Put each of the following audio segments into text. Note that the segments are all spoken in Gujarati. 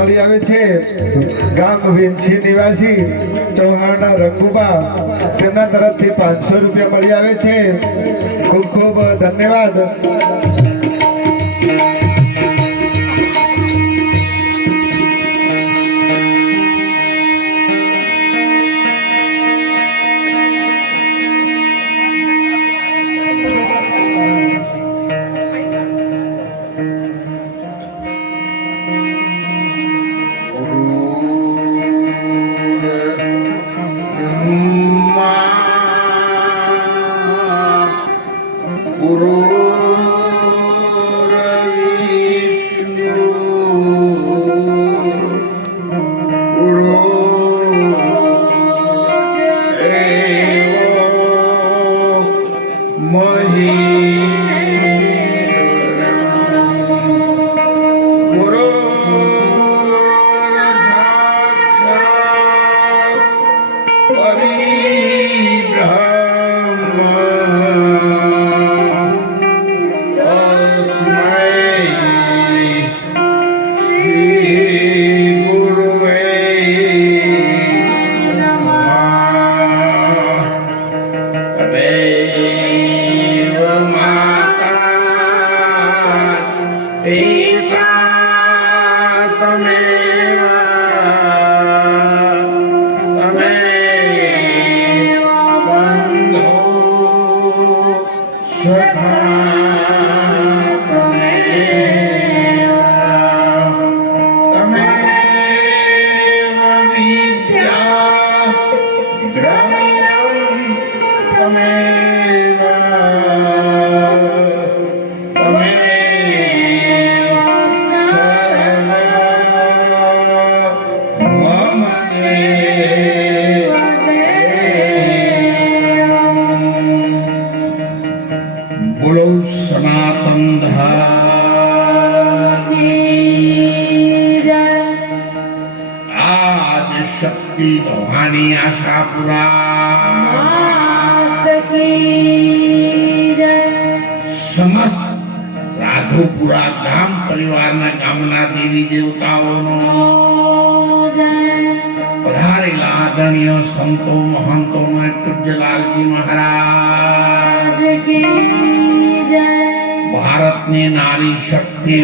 મળી આવે છે ગામ વિંછી નિવાસી ચૌહાણના રંગુબા તેમના તરફથી 500 રૂપિયા મળી આવે છે ખૂબ ખૂબ ધન્યવાદ भवानी आशापुरा समस्त राधोपुरा गाम परिवार गामना देवी देवताओं पधारेला आदरणीय संतो महंतो पूज्यलालजी महाराज की भारत ने नारी शक्ति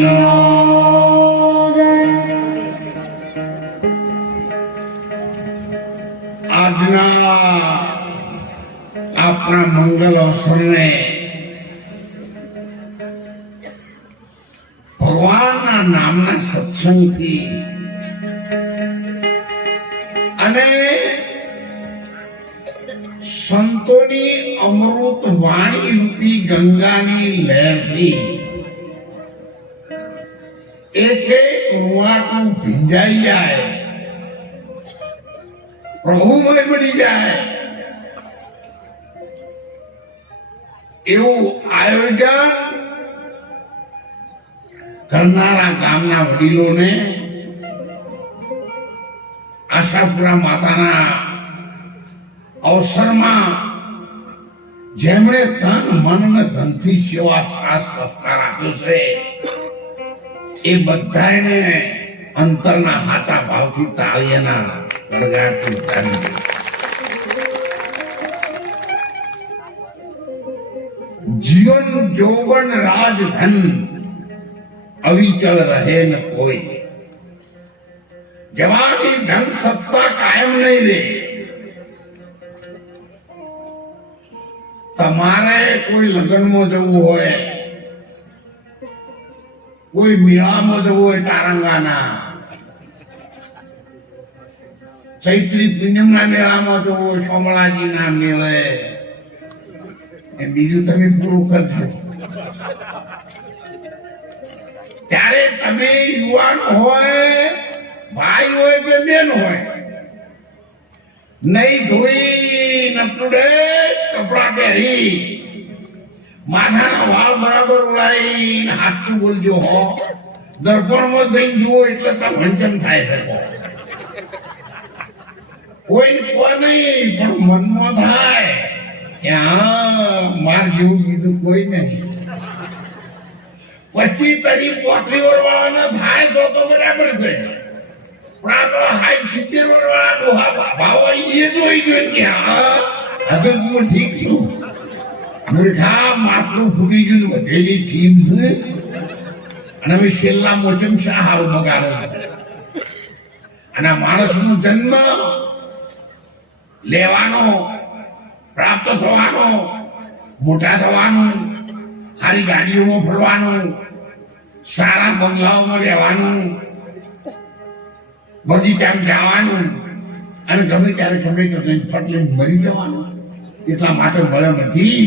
આજના આપણા મંગલ અવસરને ભગવાનના નામના સત્સંગથી અને સંતોની અમૃત વાણી રૂપી ગંગાની લહેરથી એક એક રૂવાટું ભીંજાઈ જાય પ્રભુમય બની જાય એવું આયોજન કરનારા ગામના વડીલોને આશાપુરા માતાના અવસરમાં જેમણે તન મન અને ધનથી સેવા સત્કાર આપ્યો છે એ બધાને અંતરના હાચા ભાવથી તાળીના जीवन जोबन राजधन अविचल रहे न कोई जवानी धन सत्ता कायम नहीं रहे તમારે કોઈ લગ્નમાં જવું હોય કોઈ મેળામાં જવું હોય તારંગાના, ચૈત્રી પૂનમના મેળામાં જવું હોય સોમળાજીના મેળે, એ બીજું તમે પૂરું કરજો. ત્યારે તમે યુવાન હોય, ભાઈ હોય કે બેન હોય, નહીં ધોઈ નપડે કપડા પહેરી માથાના વાળ બરાબર ઉડાઈને હાથું બોલજો હો. દર્પણમાં જઈને જુઓ એટલે તો વંચન થાય છે. કોઈ નહીં પણ મનમાં થાય કે હા માર જેવું બીજું કોઈ નહીં. 25 30 35 વર્ષવાળાના થાય તો બરાબર છે, પણ આ તો 60 70 વર્ષવાળા ડોહા ભાવ એ જોઈ જોઈ કે હા હવે હું ઠીક છું. મૂર્ખા માટલું ફૂટી ગયું, વધેલી ઠીક છે, અને હવે છેલ્લા મોચમ શા હારું બગાડે. અને આ માણસનો જન્મ લેવાનો, પ્રાપ્ત થવાનો, મોટા થવાનું, સારી ગાડીઓમાં ફરવાનું, સારા બંગલાઓમાં રહેવાનું, બગીચામાં જવાનું, અને ગમે ત્યારે ગમે તો ફટલે મરી જવાનું. એટલા માટે મળ્યો નથી.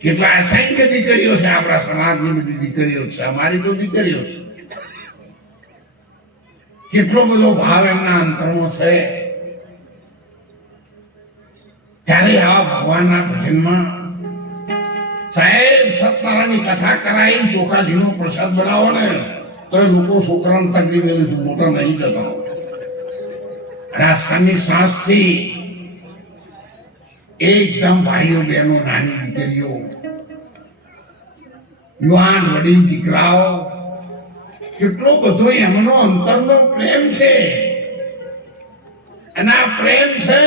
કેટલા અસંખ્ય દીકરીઓ છે આપણા સમાજની, બધી દીકરીઓ છે, અમારી તો દીકરીઓ છે. કેટલો બધો ભાવ એમના અંતરમાં છે. ત્યારે આવા ભગવાનના ભજનમાં સાહેબ સત્યનારાયણની કથા કરાવી ચોખાજીનો પ્રસાદ બનાવો ને તો લોકો છોકરાને તકલીફ મેળવી મોટા નહીં જતા. રાસ્તાની સાંજથી એકદમ ભાઈઓ બહેનો, નાની દીકરીઓ, યુવાન વડીલ દીકરાઓ, કેટલો બધો એમનો અંતરનો પ્રેમ છે. અને આ પ્રેમ છે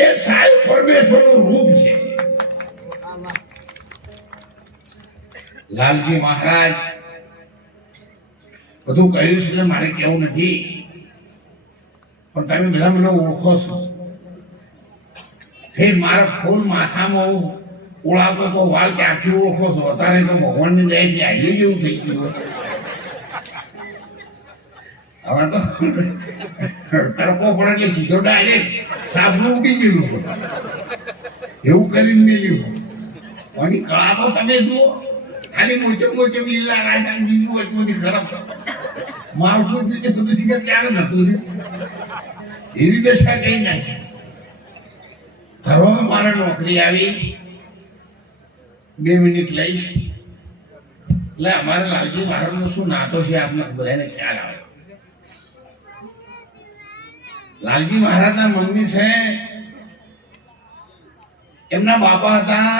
એ સાહેબ પરમેશ્વરનું રૂપ છે. લાલજી મહારાજ બધું કહ્યું છે એટલે મારે કેવું નથી, પણ તમે બધા મને ઓળખો છો. ફેર મારા ફૂલ માથામાં ઉડાવતો તો વાળ ત્યારથી ઓળખો છો. અત્યારે તો ભગવાનની દયાથી આવી જેવું થઈ ગયું. હવે તો તડકો પડે એટલે સીધો ડાયરેક્ટ સાબનું ઉડી ગયેલું, એવું કરીને મેલ્યું. કોની કળા તો તમે જુઓ, ખાલી મોચમ મોચમ લીલા રાશન બીજું વચમાંથી ખરાબ માવઠું રીતે બધું ઠીક ક્યારે નતું. એવી દશા કઈ નાખી. ઘરમાં મારે નોકરી આવી, 2 મિનિટ લઈશ એટલે અમારે લાલજી મહારાજનો શું નાતો છે આપને બધાને ખ્યાલ આવે. લાલજી મહારાજના મમ્મી છે, એમના બાપા હતા,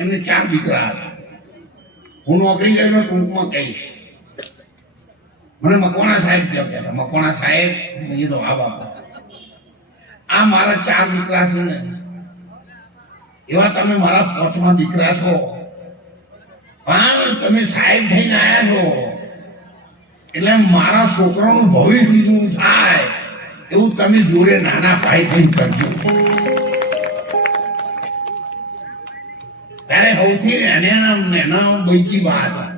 એમને 4 દીકરા હતા. હું નોકરી કરીને ટૂંકમાં કહીશ. મને મકવાણા સાહેબ કહેતા. મકવાણા સાહેબ એ તો આ બાપા. આ મારા 4 દીકરા છે ને, એવા તમે મારા 5મા દીકરા છો, પણ તમે સાહેબ થઈને આવ્યા છો એટલે મારા છોકરાનું ભવિષ્ય બીજું થાય એવું તમે જોડે નાના ભાઈ થઈને કરજો. ત્યારે સૌથી એના બૈચી બા હતા,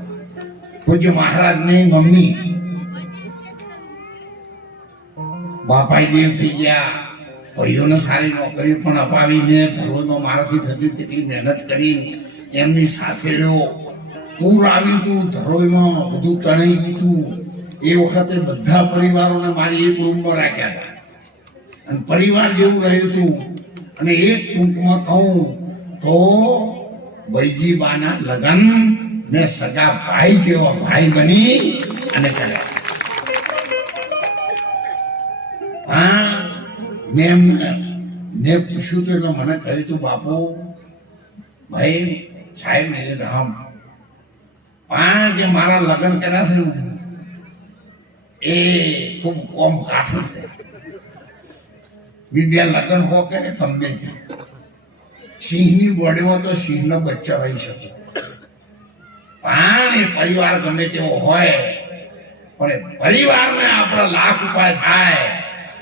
પૂજ્ય મહારાજની મમ્મી. બાપાઈ દેવ થઈ ગયા, ભાઈઓને સારી નોકરી પણ અપાવીને ધરોનો મારાથી થતી તેટલી મહેનત કરી એમની સાથે રહ્યો. પૂર આવ્યું હતું, ધરોઈમાં બધું તણાઈ ગયું હતું. એ વખતે બધા પરિવારોને મારી એક રૂમમાં રાખ્યા હતા અને પરિવાર જેવું રહ્યું હતું. અને એક ટૂંકમાં કહું તો બૈજી બાના લગ્ન મેં સગા ભાઈ જેવા ભાઈ બની અને કર્યા. હા, મેં પૂછ્યું તો એટલે મને કહ્યું તું, બાપુ ભાઈ સાહેબ ને રામ, જે મારા લગ્ન કર્યા છે ને એ ખૂબ કોમ કાઠું છે. બીજા લગ્ન હો કે તમને સિંહની બોડીમાં તો સિંહનો બચ્ચા રહી શકે, પણ એ પરિવાર ગમે તેવો હોય, પણ પરિવારને આપણા લાખ ઉપાય થાય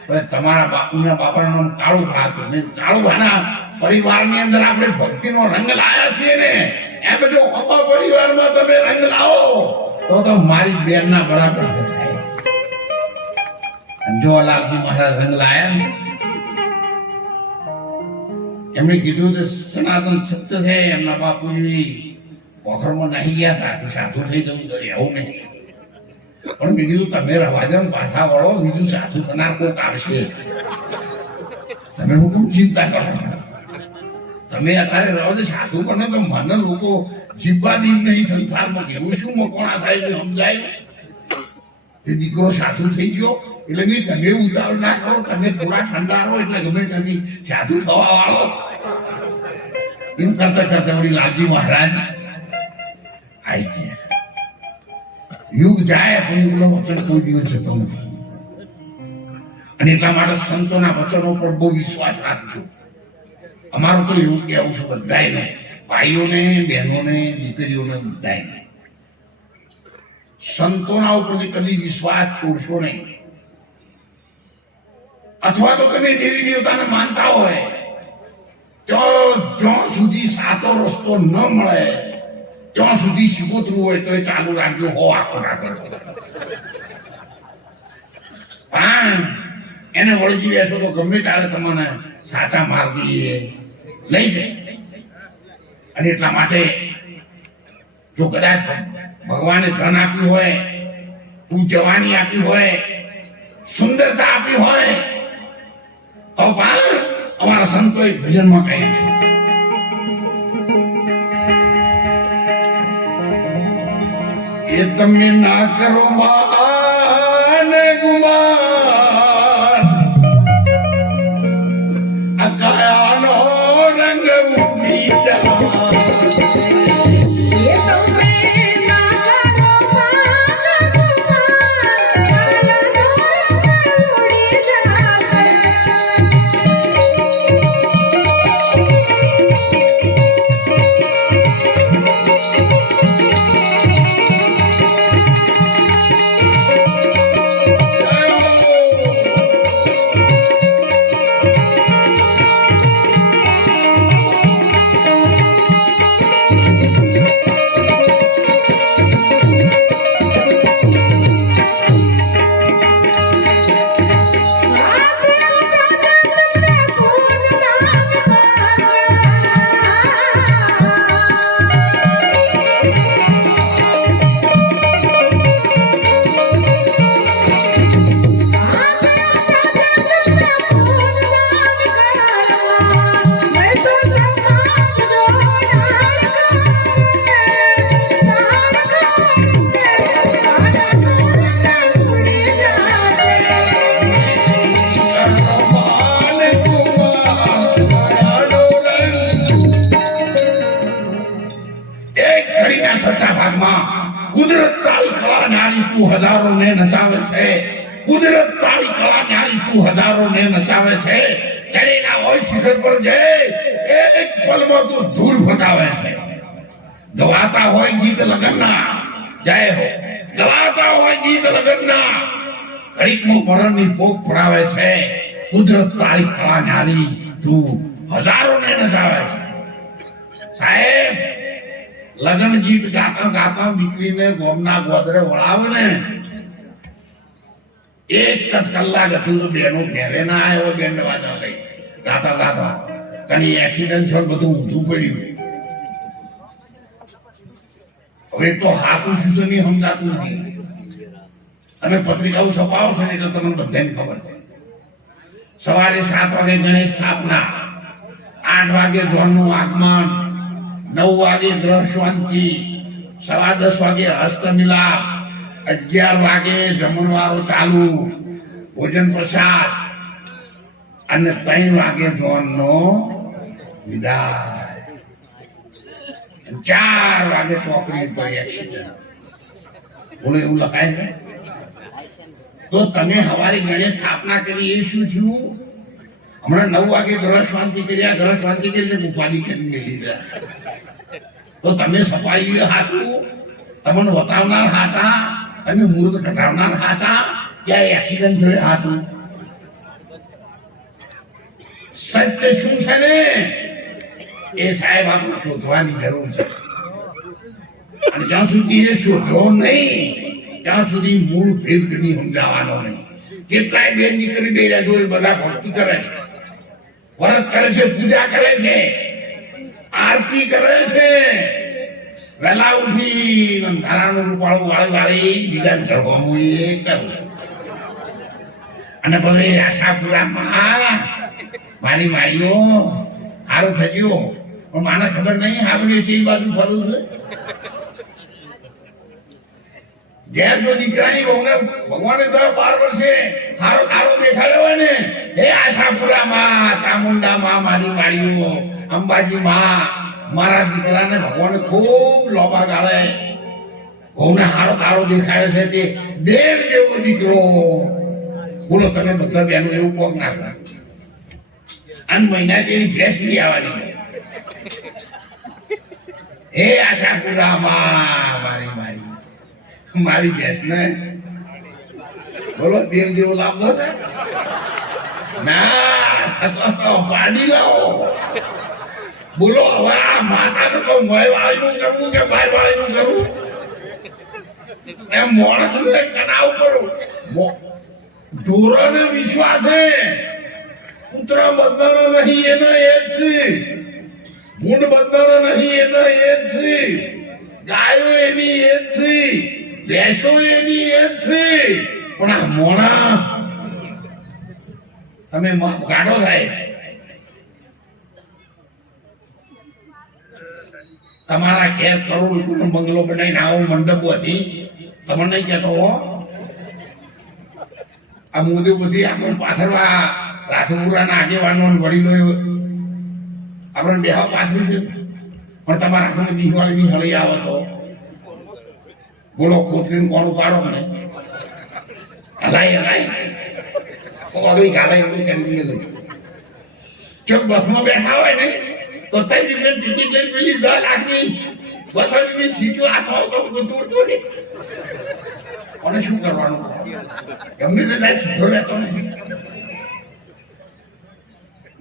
તો તમારા બાપુના બાપાનું નામ કાળુભા હતું. કાળુભાના પરિવારની અંદર આપણે ભક્તિનો રંગ લાયા છીએ ને, એ બધું ખબર પડી તમે રંગ લાવો તો મારી બેનના બરાબર થાય. જો લાલજી મહારાજ રંગ લાયા ને, એમણે કીધું કે સનાતન સત્ય છે. એમના બાપુજી પોખરમાં નાહી ગયા હતા કે સાધુ થઈ જવું જોઈએ, એવું નહીં. પણ મેં કીધું તમે રવાજો પાછા વળો, બીજું સાધુ થનાર કોક આવશે. તમે હું કેમ ચિંતા કરો? તમે અત્યારે રહો છો સાધુ બનો તો મને લોકો જીવવાદી નહીં સંસારમાં કેવું શું મકોણા થાય છે સમજાય. તે દીકરો સાધુ થઈ ગયો એટલે નહીં, તમે ઉતાવળ ના કરો, તમે થોડા ઠંડા રહો એટલે ગમે ત્યાંથી સાધુ થવા વાળો. એમ કરતા કરતા વળી લાલજી મહારાજ આવી ગયા. યુગ જાય પણ યુગનો વચન કોઈ દિવસ જતો નથી. અને એટલા માટે સંતોના વચનો પર બહુ વિશ્વાસ રાખજો. અમારું તો એવું કહેવું છે બધાને, ભાઈઓને, બહેનોને, દીકરીઓને બધાને, સંતોના ઉપરથી કદી વિશ્વાસ છોડશો નહીં. અથવા તો તમે દેવી દેવતાને માનતા હોય તો જ્યાં સુધી સાચો રસ્તો ન મળે ત્યાં સુધી શીખોતરું હોય તો એ ચાલુ રાખજો. હો આખો રાખો પણ એને વળગી રહેશો તો ગમે ત્યારે તમને સાચા માર્ગે લઈ જશે. અને એટલા માટે જો કદાચ ભગવાને ધન આપ્યું હોય, તું જવાની આપી હોય, સુંદરતા આપી હોય તો પણ અમારા સંતોએ ભજનમાં કહ્યું છે એ તમે ના કરો માન ગુમાન, અકાયાનો રંગ ઉડી જા. હજારોને નચાવે છે. કુદરત તારી કળા ન્યારી તું હજારોને નચાવે છે. ચડેલા હોય શિખર પર જઈ એક પલમાં તું ધૂળ ફટાવે છે. ગવાતા હોય ગીત લગનના, જય હો, ગવાતા હોય ગીત લગનના, ઘડીકમાં મરણની પોક પડાવે છે. કુદરત તારી કળા ન્યારી તું હજારોને નચાવે છે. સાહેબ, લગન ગીત ગાતા ગાતા દીકરીને ગોમના ગોદરે વળાવે ને, એક જ કલાક હતું તો બેનો ઘેરે ના આવ્યો, બેન્ડ વાજા લઈ ગાતા ગાતા કઈ એક્સિડન્ટ થયો, બધું ઊંધું પડ્યું. હવે તો હાથું શું તો નહીં સમજાતું નથી. તમે પત્રિકાઓ છપાવો છો ને એટલે તમને બધાને ખબર છે. સવારે 7 વાગે ગણેશ સ્થાપના, 8 વાગે ધ્વનનું આગમન, 9 વાગે ગ્રહ શાંતિ, 10:15 વાગે હસ્ત મિલાપ, 11 વાગે જમણવારો ચાલુ, ભોજન પ્રસાદ, અને 3 વાગે ધ્વનનો વિદાય, 4 વાગે ચોકડી પર એક્સિડન્ટ. બોલો એવું લખાય છે? તો તમે સવારે ગણેશ સ્થાપના કરી, એ શું થયું? હમણાં 9 વાગે ગ્રહ શાંતિ કર્યા, ગ્રહ શાંતિ કરી ઉપાધિ કરીને લીધા. તો તમે સફાઈ હાથું, તમને બતાવનાર હાથા, તમે મુહૂર્ત ઘટાડનાર હાથા, ક્યાં એક્સિડન્ટ થયો હાથું? સત્ય શું છે ને એ સાહેબ આપણે શોધવાની જરૂર છે. અને જ્યાં સુધી એ શોધો નહીં ત્યાં સુધી મૂળ ભેદ કદી સમજાવવાનો નહીં. કેટલાય બેન દીકરી દઈ રહ્યા એ બધા ભક્તિ કરે છે, વ્રત કરે છે, પૂજા કરે છે, આરતી કરે છે, વહેલા ઉઠી અંધારાનું રૂપાળું વાળી વાળી બીજા ધર્મો એ કરવું. અને પછી આશાપુરામાં મારી માળીઓ સારું થઈ ગયો પણ મને ખબર નહીં આવડે છે એ બાજુ ફરવું છે. ઘેર જો દીકરાની બહુને ભગવાને તો 12 વર્ષે હારો તારો દેખાડ્યો હોય ને, હે આશાપુરામાં, ચામુંડામાં મારી માળીઓ, અંબાજી માં મારા દીકરાને ભગવાને ખૂબ લોભા ગાળે બહુને હારો તારો દેખાડ્યો છે. તે દેવ જેવો દીકરો. બોલો તમે બધા બેનો એવું કોક ના કરો. અને મહિના જેવી ભેંસ બી આવવાની. હે આશાપુરામાં મારી મારી મારી ભેંસ ને બોલો દેવ જેવો લાભ છે ના તો પાડી લાવો. બોલો હવે આ માતાને તો મોય વાળીનું કરવું કે બાર વાળીનું કરવું? એમ મોણસને કનાવ કરું. ઢોરોને વિશ્વાસ છે, કૂતરા બંધનો નહીં એનો એ જ છે, ભૂંડ બંધનો નહીં એનો એ જ છે, ગાયો એની એ જ છે, ભેંસો એની એ જ છે. પણ આ મોણા તમે ગાડો થાય. તમારા ઘેર કરોડ રૂપિયાનો બંગલો બનાવીને આવો મંડપ હતી તમને નહીં કહેતો હો. આ મોદી બધી આપણે પાછળવા રાજપુરાના આગેવાનો વડીલો આપણે બેહવા પાછળ છે. પણ તમારા હાથમાં દિવાળીની હળી આવે તો બોલો કોથરીને કોણ ઉપાડો મને હલાય હલાય ગાલે એવું કરી લઈ. જો બસમાં બેઠા હોય ને તો 3 રૂપિયા ટિકિટ લઈને પેલી 10 લાખની બસોની સીટો હાથમાં તો દૂર ને અને શું કરવાનું? એમની તો સીધો લેતો નહીં.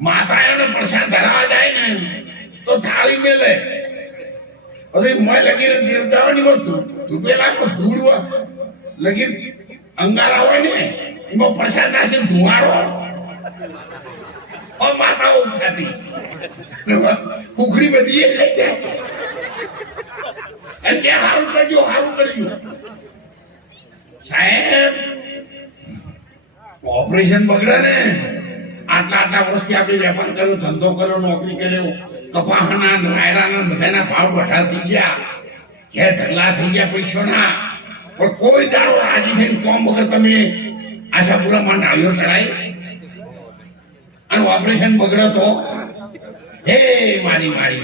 માતા એને પ્રસાદ ધરાવા જાય ને તો થાળી મેલે. હવે મોય લગીને દેવતાઓની તું પેલા ધૂળ લગી અંગારા હોય ને એમાં પ્રસાદ નાખે ધુવાડો માતાઓ ખાતી ઉખડી બધી એ ખાઈ જાય. અને ત્યાં સારું કરજો સારું કરજો. સાહેબ ઓપરેશન બગડે ને આટલા વર્ષથી આપણે વેપાર કર્યો, ધંધો કર્યો, નોકરી કર્યો, કપાસના રાયડાના બધાના ભાવ બઢા થઈ ગયા, ઘેર ઢગલા થઈ ગયા પૈસાના. પણ કોઈ દાડો રાજી થઈને કોમ વગર તમે આશાપુરામાં નાળીઓ ચડાય અને ઓપરેશન બગડે તો હે મારી મારી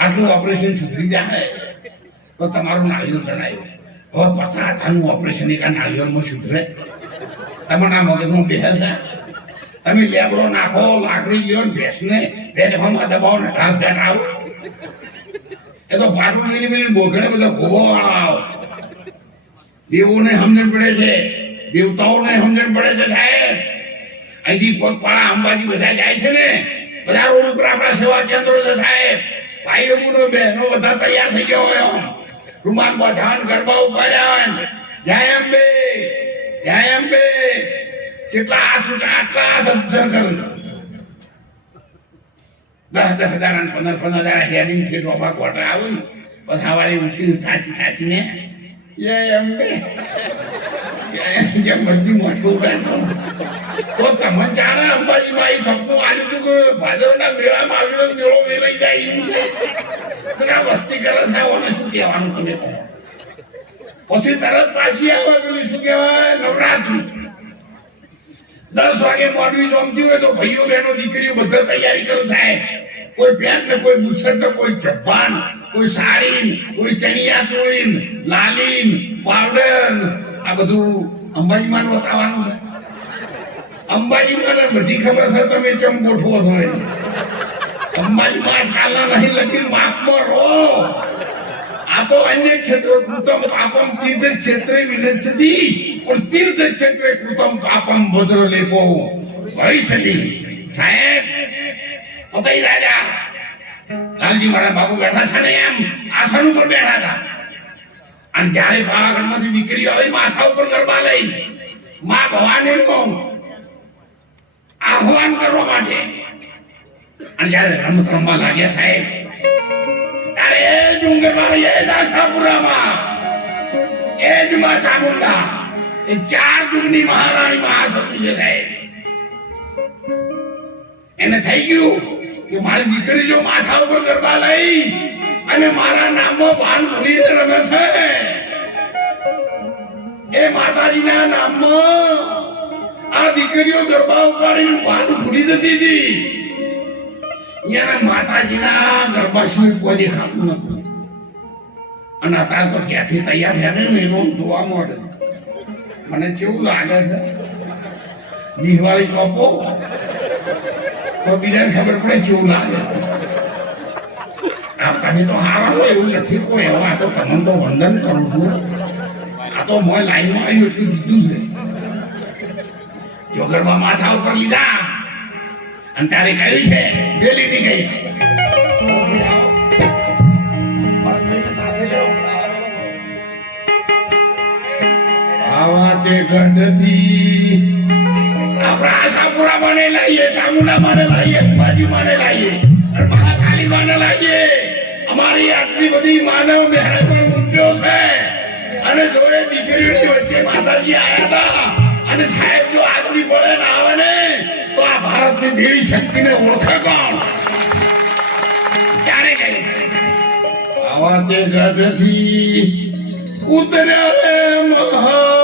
આટલું ઓપરેશન સુધરી જાય તો તમારું નાળીઓ ચડાય. હવે 50,000નું ઓપરેશન એક આ નાળિયેરમાં સુધરે? તમારા મગજમાં બેસે છે? તમે લેબડો નાખો, લાકડી લ્યો ને ભેંસને ભેંસમાં દબાવો ને ઢાલ ફેટ આવો. એ તો પાટું મિલી બોખડે બધા ભોગો વાળા આવો. દેવોને સમજણ પડે છે, દેવતાઓને સમજણ પડે છે સાહેબ. અહીંથી પગપાળા અંબાજી બધા જાય છે ને, બધા રોડ ઉપર આપણા સેવા કેન્દ્રો છે સાહેબ. ભાઈઓ બહેનો બધા તૈયાર થઈ ગયો હોય, રૂમાલ બાંધાન ગરબા ઉપાડ્યા, જય અંબે જય અંબે. કેટલા હાથ ઊંચા, આટલા હાથ અબ્ઝર કરું. 10,000 15,000 હેડિંગ થી ડોબા કોટા આવું ને બસ સવારે ઉઠી થાચીને જય અંબે જેમ બધી મોટું ઉડાડતો. તો તમને જાણે અંબાજીમાં એ સપનું આવ્યું હતું કે ભાદરના મેળામાં આવેલો મેળો વેલાઈ જાય એમ છે. વસ્તી કરે છે, ઓને શું કહેવાનું તમે કહો? પછી તરત પાછી આવે પેલી શું કહેવાય નવરાત્રી. 10 વાગે મોડવી જમતી હોય તો ભાઈઓ બહેનો દીકરીઓ બધા તૈયારી કરો સાહેબ. કોઈ પેન્ટ ને કોઈ બુશર્ટ ને કોઈ જબ્બાન, કોઈ સાડી, કોઈ ચણિયા ચોળી, લાલીન, પાવડર, આ બધું અંબાજીમાં બતાવવાનું છે. અંબાજીમાં બધી ખબર છે તમે ચમ ગોઠવો છો. અંબાજીમાં ચાલના નહીં લખી માપમાં રહો. આ તો અન્ય ક્ષેત્ર કૃતમ પાપમ તીર્થ ક્ષેત્રે વિનંતી પણ તીર્થ ક્ષેત્રે કૃતમ પાપમ વજ્ર લેપો ભવિષ્યતિ. સાહેબ પતઈ રાજા લાલજી મારા બાપુ બેઠા છે ને એમ આ આસન ઉપર બેઠા હતા અને જ્યારે પાવાગઢમાંથી દીકરીઓ આવી માથા ઉપર ગરબા લઈ માં ભવાનીનું આહ્વાન કરવા માટે અને જ્યારે રમત રમવા લાગ્યા સાહેબ ત્યારે એ ડુંગરમાં એ દાસાપુરામાં એ જ માં ચામુંડા એ 4 જૂની મહારાણી માં હાથ હતી છે સાહેબ એને થઈ ગયું કે મારી દીકરી જો માથા ઉપર ગરબા લઈ અને મારા નામમાં ભાન ભૂલીને રમે છે એ માતાજીના નામમાં આ દીકરીઓ ગરબા ઉપાડીને ભાન ભૂલી જતી હતી એના માતાજીના ગરબા સિવાય કોઈ દેખાતું નતું અને અત્યારે તો ક્યાંથી તૈયાર થયા ને એનું જોવા મળે મને કેવું લાગે છે દિવાળી કપો તો બીજાને ખબર પડે કેવું લાગે આમ તમે તો હારા છો એવું નથી કોઈ આ તો તમને તો વંદન કરું છું આ તો મોય લાઈનમાં આવ્યું એટલું દીધું છે જો ગરબા માથા ઉપર લીધા અને તારે કહ્યું છે બે લીટી ગઈ આવા તે ગઢથી આપણા આશાપુરા મને લાવીએ ચામુંડા મને લાવીએ અંબાજી મને લાવીએ અને મહાકાલી મને લાવીએ અમારી આટલી બધી માનવ મહેનત પણ ઉમટ્યો છે અને જો એ દીકરીઓની વચ્ચે માતાજી આયા હતા અને સાહેબ જો આગળ પડે ના આવે ને તો આ ભારતની દેવી શક્તિને ઓળખે કોણ ક્યારે ગઈ આવા તે ગઢથી ઉતર્યા રે મહા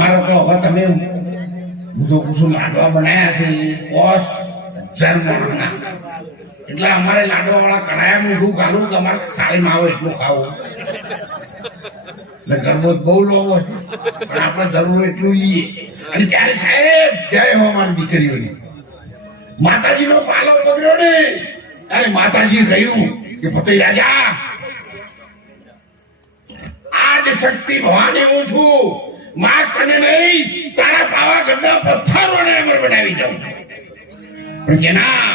અમારા તો હવે તમે બધો કુછું લાડવા બનાયા છે પોસ 1000 માણસના, એટલે અમારે લાડવા વાળા કડાયા મીઠું કાઢું કે અમારે થાળીમાં આવે એટલું ખાવું. એટલે ગરબો બહુ લોવો છે પણ આપણે જરૂર એટલું લઈએ. અને ત્યારે સાહેબ જય હો અમારી દીકરીઓની માતાજીનો પાલો પકડ્યો ને ત્યારે માતાજી કહ્યું કે ફતેહ રાજા આજ શક્તિ ભવાની હું છું, માં તને નહીં તારા પાવાગઢના પથ્થરોને અમર બનાવી દઉં, પણ જેના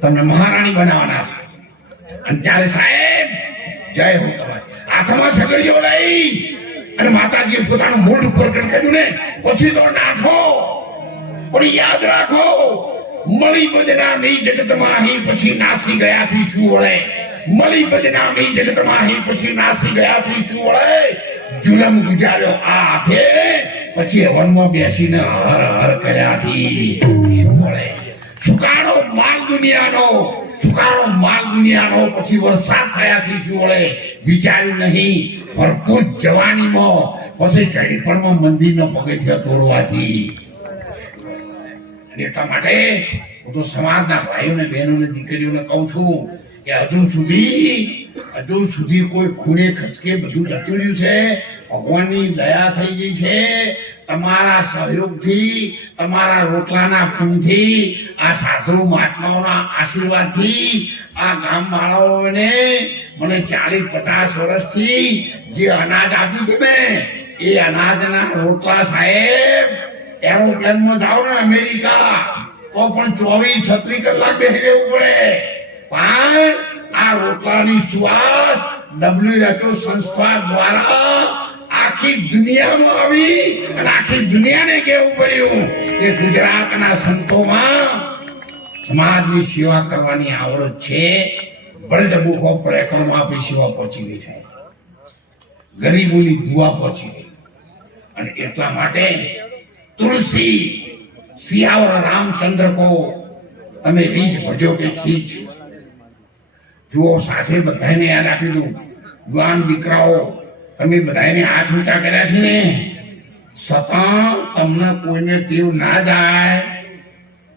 તમને મહારાણી બનાવવાના છે. અને ત્યારે સાહેબ જય હો તમારે હાથમાં સગડીઓ લઈ અને માતાજીએ પોતાનું મૂળ ઉપર કર્યું ને પછી તો નાઠો. પણ યાદ રાખો મળી બદનામી જગતમાં અહીં પછી નાસી ગયાથી શું વળે, મળી બદનામી જગતમાં અહીં પછી નાસી ગયાથી શું વળે. જુલમ ગુજાર્યો આ હાથે પછી હવનમાં બેસીને હર હર કર્યાથી શું વળે. સુકાળો માલ દુનિયાનો પછી વરસાદ થયાથી શું વળે. વિચાર્યું નહીં ભરપૂર જવાનીમાં પછી ચડીપણમાં મંદિરના પગથિયા તોડવાથી. એટલા માટે હું તો સમાજના ભાઈઓને બહેનોને દીકરીઓને કહું છું કે હજુ સુધી કોઈ ખૂણે ખચકે બધું જતું રહ્યું છે. ભગવાનની દયા થઈ ગઈ છે. તમારા સહયોગથી, તમારા રોટલાના પૂનથી, આ સાધુ મહાત્માઓના આશીર્વાદથી આ ગામ વાળાઓને મને 40-50 વર્ષથી જે અનાજ આપ્યું હતું ને એ અનાજના રોટલા સાહેબ એરોપ્લેનમાં જાઓ ને અમેરિકા તો પણ 24-36 કલાક બેસી રહેવું પડે, પણ આ રોટલાની સુવાસ WHO સંસ્થા દ્વારા આખી દુનિયામાં આવી અને આખી દુનિયાને કહેવું પડ્યું કે ગુજરાતના સંતોમાં સમાજની સેવા કરવાની આવડત છે. વર્લ્ડ બુક ઓફ રેકોર્ડમાં આપણી સેવા પહોંચી ગઈ છે, ગરીબોની દુઆ પહોંચી ગઈ. અને એટલા માટે तुलसी सियावर रामचंद्र को તમે રીજ ભજો કે ખીચ જુઓ. સાથે બધાને યાદ રાખી દઉં, યુવાન દીકરાઓ તમે બધાને હાથ ઊંચા કર્યા છે ને, છતાં તમને કોઈને ટેવ ના જાય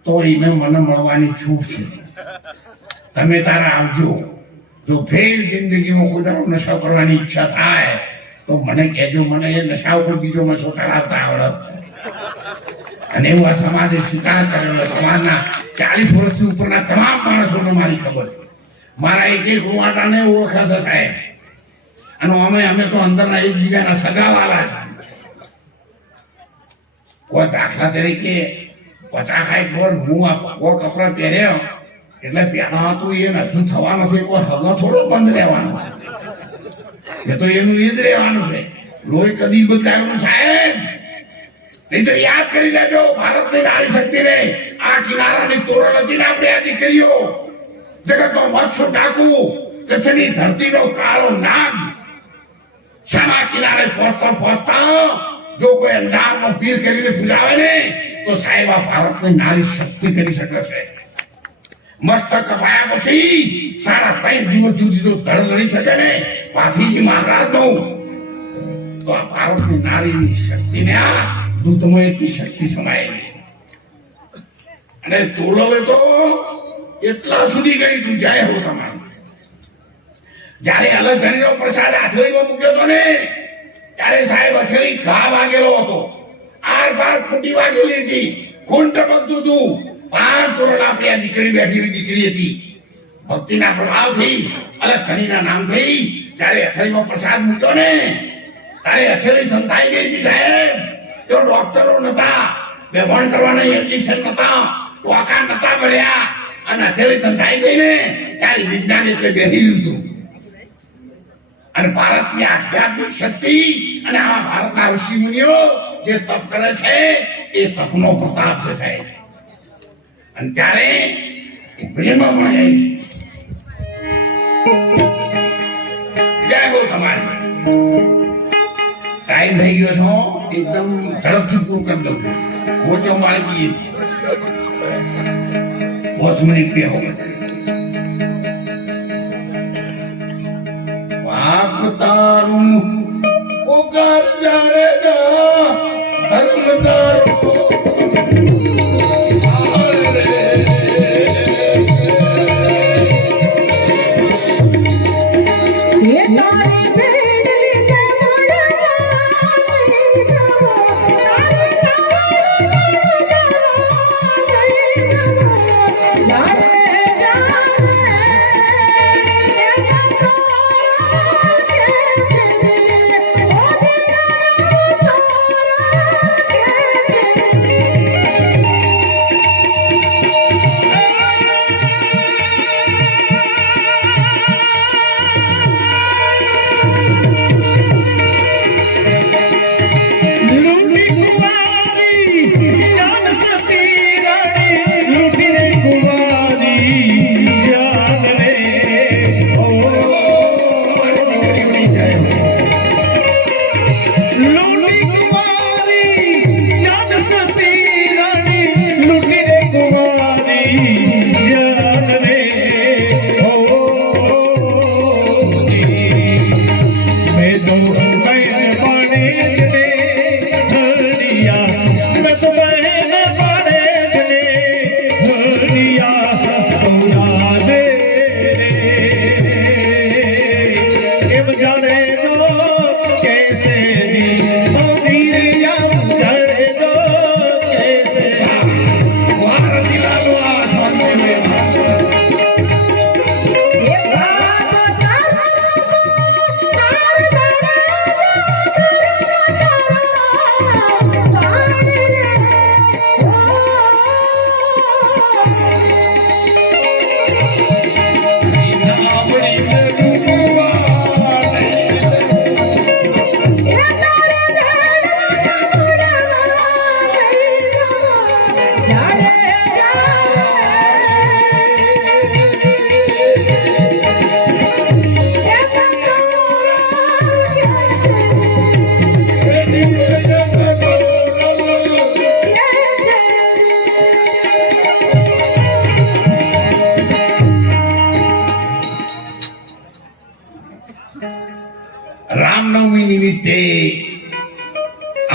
તો એને મને મળવાની છૂટ છે. તમે તારા આવજો. જો ફેર જિંદગીમાં કોઈ તરફ નશા કરવાની ઈચ્છા થાય તો મને કહેજો, મને એ નશા ઉપર બીજો નશો કરાવતા આવડત. અને એવું આ સમાજે સ્વીકાર કરેલો. સમાજના 40 વર્ષથી ઉપરના તમામ માણસોને મારી ખબર છે. મારા એક રૂવાટાને ઓળખા છે સાહેબ. અને અમે તો અંદરના એકબીજાના સગાવાલા છે. કોઈ દાખલા તરીકે 50-60 વર્ષ હું આ કપડા પહેર્યો એટલે પહેલા હતું એ નથી થવા નથી. કોઈ હગો થોડો બંધ રહેવાનો છે, એ તો એનું એ જ રહેવાનું છે. લોહી કદી બદલાયું સાહેબ. નહીં તો યાદ કરી લેજો, ભારતની નારી શક્તિને આ કિનારાની તોરણ હતી ને આપણે આ દીકરીઓ, જગતનો મત્સ્ય ડાકુ, કચ્છની ધરતીનો કાળો નાગ, સામા કિનારે પહોંચતા જો કોઈ અંધારનો પીર કરીને ફૂલાવે ને તો સાહેબ આ ભારતની નારી શક્તિ કરી શકે છે. મસ્તક કપાયા પછી 3.5 દિવસ સુધી તો ધડ લડી શકે ને પાથીજી મહારાજનો, તો આ ભારતની નારીની શક્તિને આ દૂધમાં એટલી શક્તિ સમાયેલી છે. અને તોરલે તો એટલા સુધી ગઈ તું જાય હો તમારે. જયારે અલગધણીનો પ્રસાદ હથેળીમાં મૂક્યો હતો ને ત્યારે સાહેબ હથેળી ઘા વાગેલો હતો, આર પાર ફૂટી વાગેલી હતી, ખૂન ટપકતું હતું. પાર તોરણ આપણી આ દીકરી બેઠેલી દીકરી હતી. ભક્તિના પ્રભાવથી અલગધણીના નામથી જયારે હથેળીમાં પ્રસાદ મૂક્યો ને ત્યારે હથેળી સંતાઈ ગઈ હતી સાહેબ. તો ડોક્ટરો નતા, બેભાન કરવાના ઇન્જેક્શન નતા, ટોકા નતા ભર્યા અને હથેળી સંતાઈ ગઈ ને ત્યારે વિજ્ઞાન એટલે બેસી લીધું. અને ભારતની આધ્યાત્મિક શક્તિ અને આવા ભારતના ઋષિ મુનિઓ જે તપ કરે છે એ તપનો પ્રતાપ છે સાહેબ. અને ત્યારે એ પ્રેમમાં પણ જાય છે. જય હો તમારી. ટાઈમ થઈ ગયો છો, એકદમ ઝડપથી પૂરું કરી દઉં. ઓછો માળી 5 મિનિટ બે હો. બાપ તારું પોકાર જારે જા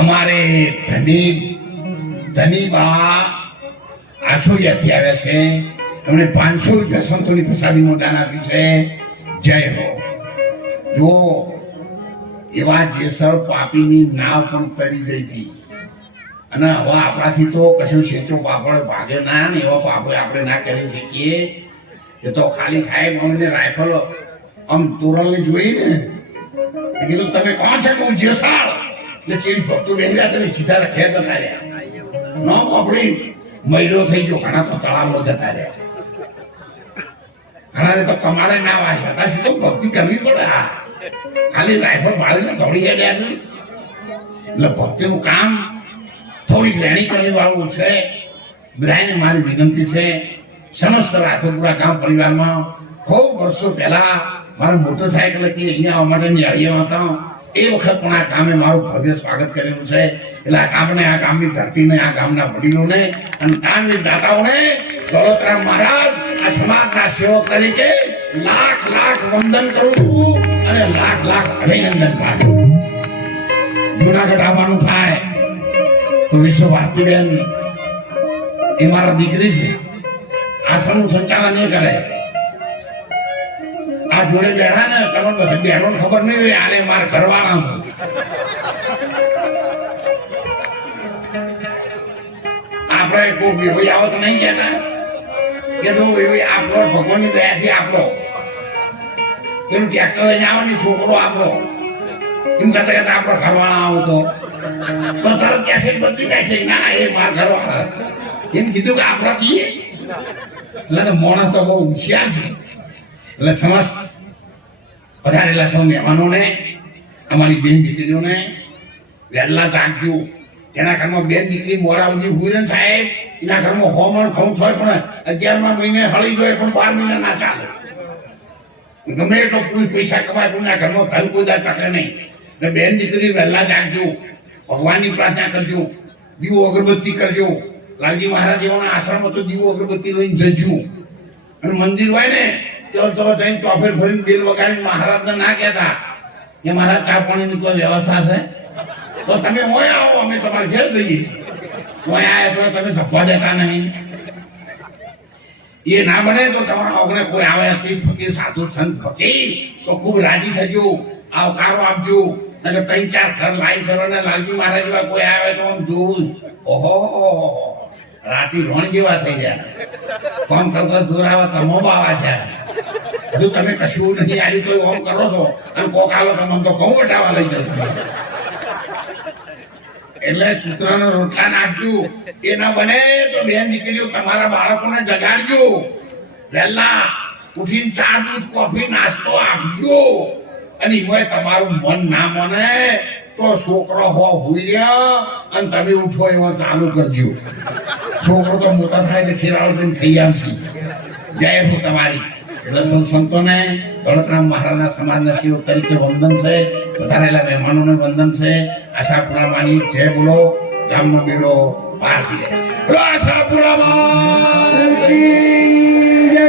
અમારે ધની બા આછોડિયાથી આવ્યા છે. એમણે 500 રૂપિયા સંતોની પ્રસાદીનું દાન આપ્યું છે. જય હો. જો એવા જેસર પાપીની નાવ પણ તરી ગઈ હતી અને હવે આપણાથી તો કશું છેટો પાપડ ભાગે ના ને એવા પાપો આપણે ના કરી શકીએ. એ તો ખાલી સાહેબ અમને રાઇફલ આમ તોરણને જોઈ ને કીધું તમે કોણ છે? હું જેસાળ. એટલે ચેડી ભક્તો બેસી રહ્યા તને સીધા ખેર જતા રહ્યા. ન આપણી મહિલો થઈ ગયો. ઘણા તો તળાવમાં જતા રહ્યા. ઘણાને તો કમાડે ના વાંચ્યા હતા. શું તો ભક્તિ કરવી પડે. આ ખાલી રાઇફલ બાળીને દોડી ગયા એટલે ભક્તિનું કામ થોડી રહેણી કરવી વાળું છે. બધાને મારી વિનંતી છે, સમસ્ત રાધોપુરા ગામ પરિવારમાં ખૂબ વર્ષો પહેલા મારા મોટરસાયકલ હતી અહીંયા આવવા માટે જાળીમાં હતા. એ વખત પણ આ ગામે મારું ભવ્ય સ્વાગત કરેલું છે. એટલે આ ગામને, આ ગામની ધરતીને, આ ગામના વડીલોને અને ગામની દાતાઓને દોલતરામ મહારાજ આ સમાજના સેવક તરીકે લાખ લાખ વંદન કરું છું અને લાખ લાખ અભિનંદન પાઠવું. જુનાગઢ આવવાનું થાય તો વિશ્વ ભારતીબેન એ મારા દીકરી છે. આશ્રમનું સંચાલન નહીં કરે. આ જોડે બેઠા ને તમને બધી બહેનો ખબર નહીં હોય આને મારા ઘરવાળા છું. આપણે કોઈ વિભાઈ આવો તો નહીં કહેતા કે તો વિભાઈ આપણો ભગવાનની દયાથી આપણો પેલું ટ્રેક્ટર લઈને આવો ને છોકરો આપણો એમ કહેતા કહેતા આપણો ઘરવાળા આવો તો તરત કહેશે બધી કહે છે ના એ મારા ઘરવાળા એમ કીધું કે આપણા કહીએ. એટલે તો મોણા તો બહુ હોશિયાર છે. એટલે સમસ્ત વધારેલા સૌ મહેમાનોને, અમારી બેન દીકરીઓને વહેલા જાગજો. એના ઘરમાં બેન દીકરી મોડા બધી હુઈરન સાહેબ એના ઘરમાં હોમણ ઘઉં થાય પણ 11મા મહિને હળી ગયો પણ 12 મહિના ના ચાલે. ગમે એટલો પૂરી પૈસા કમાય પણ એના ઘરમાં ધન કોઈ ટકે નહીં. એટલે બેન દીકરી વહેલા જાગજો, ભગવાનની પ્રાર્થના કરજો, દીવો અગરબત્તી કરજો. લાલજી મહારાજ એવાના આશ્રમમાં તો દીવો અગરબત્તી લઈને જજો. અને મંદિર હોય ને તો જઈને ચોફેર ફરીને બેલ વગાડીને મહારાજને ના કહેતા કે મહારાજ ચા પાણીની કોઈ વ્યવસ્થા છે તો તમે હોય આવો, અમે તમારે ઘેર જઈએ. હોય આવ્યા તો તમે ધબ્બા દેતા નહીં. એ ના બને તો તમારા ઓગણે કોઈ આવે હતી ફકીર, સાધુ, સંત, ફકીર તો ખૂબ રાજી થજો, આવકારો આપજો. 3-4 ઘર લાઈન સર્વને લાલજી મહારાજ જેવા કોઈ આવે તો આમ જોવું, ઓહો રાતી રોણ જેવા થઈ જાય. કોમ કરતા જોર આવે તમો બાવા છે. હજુ તમે કશું નહીં આવ્યું તો ઓમ કરો છો અને કોક આલો તો મને તો ઘઉં વટાવા લઈ જતો. એટલે કૂતરાનો રોટલા નાખજો. એ ના બને તો બેન દીકરીઓ તમારા બાળકોને જગાડજો. વહેલા ઉઠીને ચા, દૂધ, કોફી, નાસ્તો આપજો. અને એમાં તમારું મન ના મને તો છોકરો હુઈ રહ્યા અને તમે ઉઠો એવો ચાલુ કરજો. છોકરો તો મોટા થાય એટલે ખીરાળો થઈ આવશે. જય હો તમારી. એટલે સૌ સંતોને, દોલતરામ મહારાજના સમાજના સેવક તરીકે વંદન છે. વધારેલા મહેમાનોને વંદન છે. આશાપુરામાંની જય બોલો. ગામનો બેડો પાર થઈ જાય. આશાપુરામાં જય.